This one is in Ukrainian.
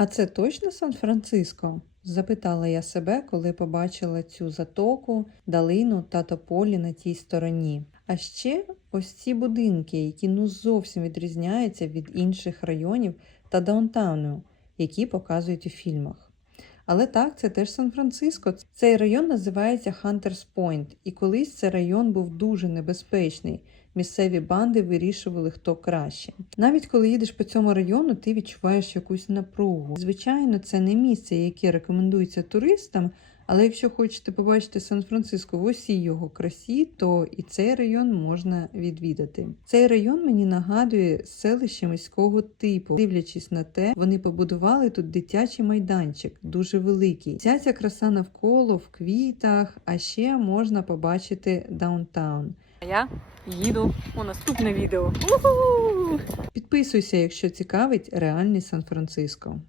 А це точно Сан-Франциско? запитала я себе, коли побачила цю затоку, долину та тополі на тій стороні. А ще ось ці будинки, які ну зовсім відрізняються від інших районів та даунтауну, які показують у фільмах. Але так, це теж Сан-Франциско. Цей район називається Хантерс Пойнт, і колись цей район був дуже небезпечний. Місцеві банди вирішували, хто краще. Навіть коли їдеш по цьому району, ти відчуваєш якусь напругу. Звичайно, це не місце, яке рекомендується туристам. Але якщо хочете побачити Сан-Франциско в усій його красі, то і цей район можна відвідати. Цей район мені нагадує селище міського типу. Дивлячись на те, вони побудували тут дитячий майданчик, дуже великий. Вся ця краса навколо в квітах, а ще можна побачити даунтаун. А я їду у наступне відео. Підписуйся, якщо цікавить реальний Сан-Франциско.